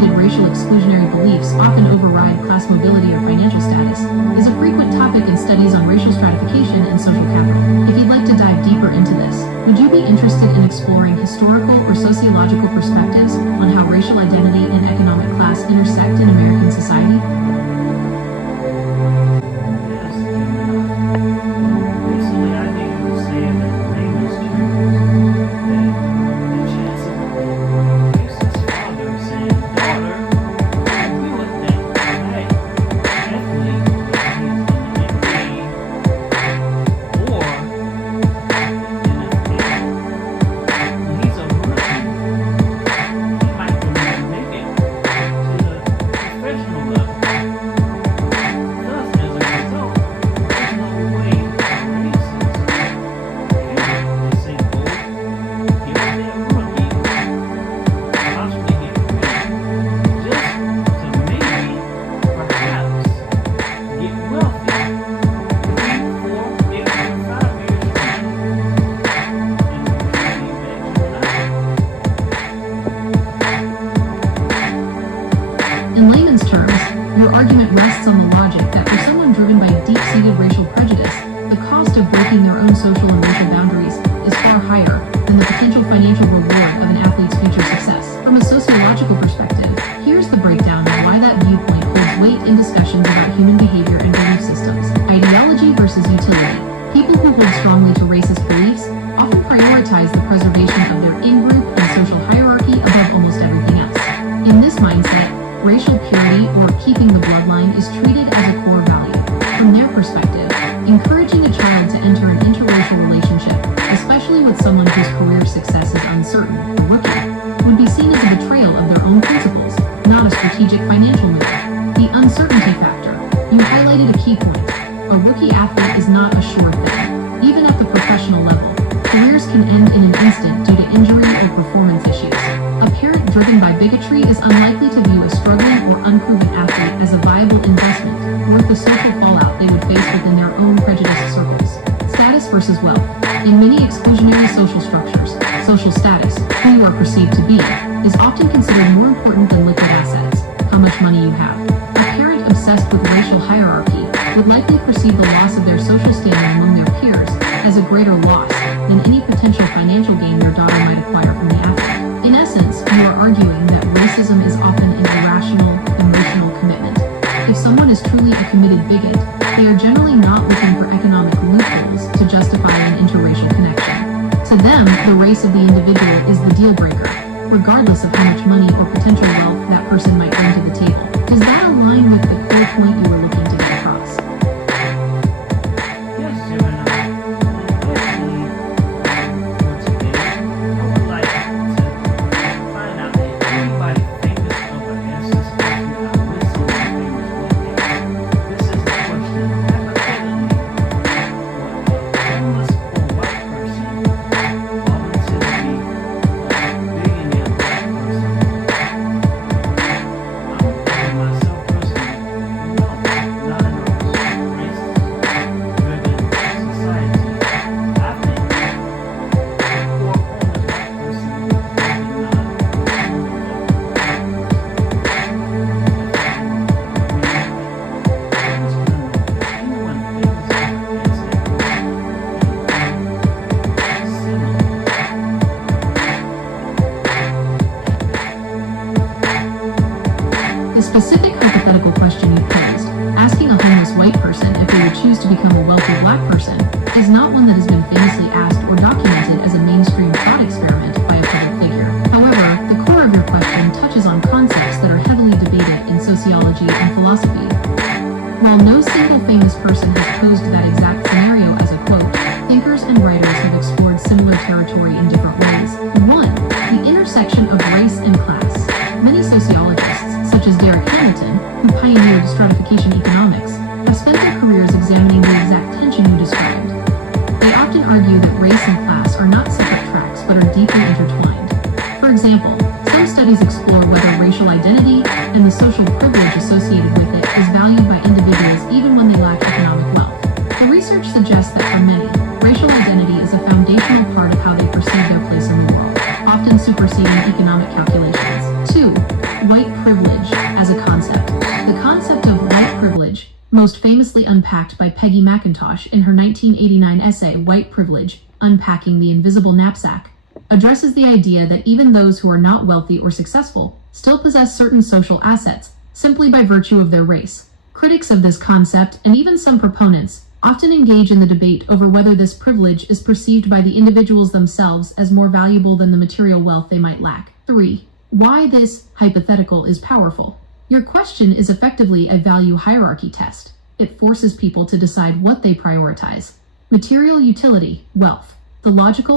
deep-seated racial exclusionary beliefs often override class mobility or financial status is a frequent topic in studies on racial stratification and social capital. If you'd like to dive deeper into this, would you be interested in exploring historical or sociological perspectives on how racial identity and economic class intersect in American society? In layman's terms, your argument rests on the logic that for someone driven by deep-seated racial prejudice, the cost of breaking their own social and racial boundaries is far higher than the potential financial reward of an athlete's future success. From a sociological perspective, here's the breakdown of why that viewpoint holds weight in discussions about human behavior and belief systems. Ideology versus utility. People who hold strongly to racist beliefs often prioritize the preservation of their in-group and social hierarchy above almost everything else. In this mindset, racial purity, or keeping the bloodline, is treated as a core value. From their perspective, encouraging a child to enter an interracial relationship, especially with someone whose career success is uncertain, a rookie, would be seen as a betrayal of their own principles, not a strategic financial move. The uncertainty factor. You highlighted a key point. A rookie athlete is not a sure thing. Even at the professional level, careers can end in an instant due to injury or performance issues. A parent driven by bigotry is unlikely to view a struggling or unproven athlete as a viable investment, worth the social fallout they would face within their own prejudiced circles. Status versus wealth. In many exclusionary social structures, social status, who you are perceived to be, is often considered more important than liquid assets, how much money you have. A parent obsessed with racial hierarchy would likely perceive the loss of their social standing among their peers as a greater loss than any potential financial gain their daughter might acquire from the athlete. In essence, you are arguing that racism is often an irrational, emotional commitment. If someone is truly a committed bigot, they are generally not looking for economic loopholes to justify an interracial connection. To them, the race of the individual is the deal breaker, regardless of how much money or potential wealth that person might bring to the table. Does that align with the core point you were looking to get across? The specific hypothetical question you posed, asking a homeless white person if they would choose to become a wealthy black person, is not one that has been famously asked or documented as a mainstream thought experiment by a public figure. However, the core of your question touches on concepts that are heavily debated in sociology and philosophy. While no single famous person has posed that exact scenario as a quote, thinkers and writers have explored similar territory in different ways. 1. The intersection of race and class. Many sociologists, such as Derek Hamilton, who pioneered stratification economics, have spent their careers examining the exact tension you described. They often argue that race and class are not separate tracks but are deeply intertwined. For example, some studies explore whether racial identity and the social privilege associated with it is valued by individuals even when they lack economic wealth. The research suggests that for many, racial identity is a foundational part of how they perceive their place in the world, often superseding economic calculations. 2. White privilege. most famously unpacked by Peggy McIntosh in her 1989 essay White Privilege, Unpacking the Invisible Knapsack, addresses the idea that even those who are not wealthy or successful still possess certain social assets simply by virtue of their race. Critics of this concept, and even some proponents, often engage in the debate over whether this privilege is perceived by the individuals themselves as more valuable than the material wealth they might lack. 3. Why this hypothetical is powerful. Your question is effectively a value hierarchy test. It forces people to decide what they prioritize: material utility, wealth, the logical